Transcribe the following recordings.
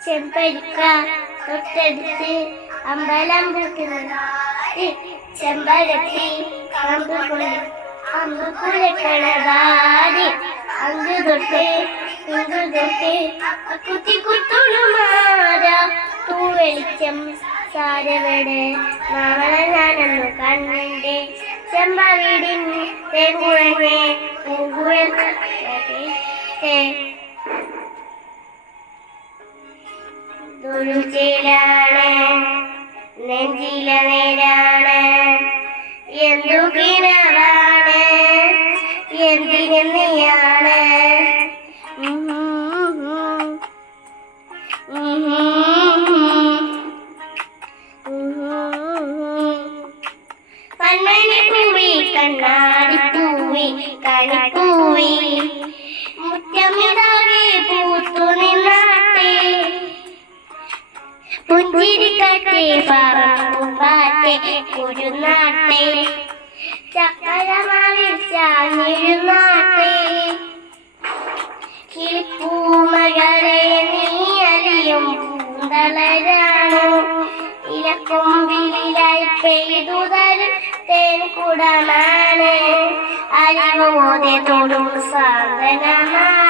ചെമ്പരിക്ക തൊട്ടടുത്ത് അമ്പലം പൂക്കുന്നത് ചെമ്പരത്തി അമ്പുകുളി അമ്പുകുലക്കണതാരി അങ്ങ് തൊട്ട് ഇങ്ങ് തൊട്ട് കുത്തി കുത്തുളുമാര പൂവെളിച്ചം സാരവിടെ നാളെ ഞാനൊന്നു ചെമ്പവീടിൻ തേങ്കുഴങ്ങേ പൂങ്കുഴൽ ദുരുചിലാണ് നെഞ്ചില നേരാണ് എന്തു കിണറാണ് എന്തിനെന്നെയാണ് കണ്ണണി പൂവി കണ്ണാടി പൂവി കണിപ്പൂവി മുറ്റമിടാകെ പുഞ്ചിരിക്കട്ടെ പറമ്പൂമ്പാറ്റെ കുരുനാട്ടെ ചക്കരമാവിൽ ചാഞ്ഞിരുന്നാട്ടെ. കിളിപ്പൂമകളെ നീ അലിയും പൂന്തളരാണോ. ഇലക്കൊമ്പിലായി പെയ്തു തരും തേൻ കുടമാണ്. അരിമോതെ തൊടും സാധനമാണ്.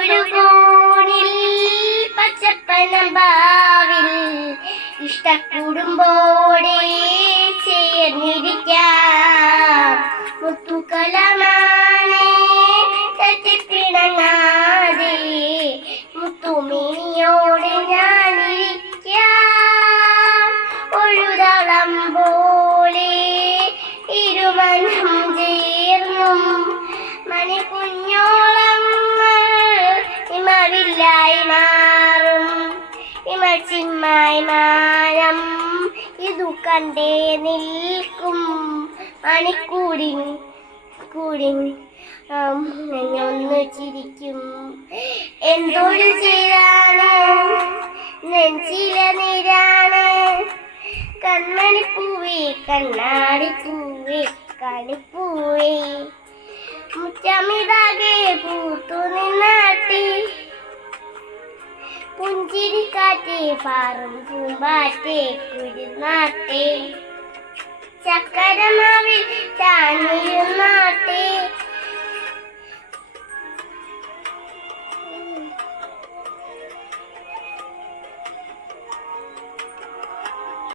മുറ്റത്തൊരു കോണിൽ പച്ചപ്പനമ്പാവിൽ ഇഷ്ടക്കുടുമ്പോടെ ചേർന്നിരിക്കാം. മുത്തുകലമാണ് തെറ്റിപ്പിണങ്ങാതെ മുത്തുമിനിയോടെ ഞാനിരിക്കാം. ഒഴുതളം പോലെ ഇരുമനം ചേർന്നും മണിക്കുഞ്ഞോളം ഇമച്ചിമ്മായി മാനം ഇതു കണ്ടേ നിൽക്കും മണിക്കൂടി കൂടി ഒന്ന് ചിരിക്കും. എന്തൊരു ചെയ്താണ് നെഞ്ചില നീരാണ്. കണ്ണണിപ്പൂവേ കണ്ണാടിപ്പൂവേ കണിപ്പൂവേ മുറ്റമിതാകെ പൂത്തു പുഞ്ചിരിക്കാറ്റെ പാറും പൂമ്പാറ്റെ കുരുന്നാട്ടെ ചക്കരമാവിൽ ചാഞ്ഞിരുന്നാട്ടെ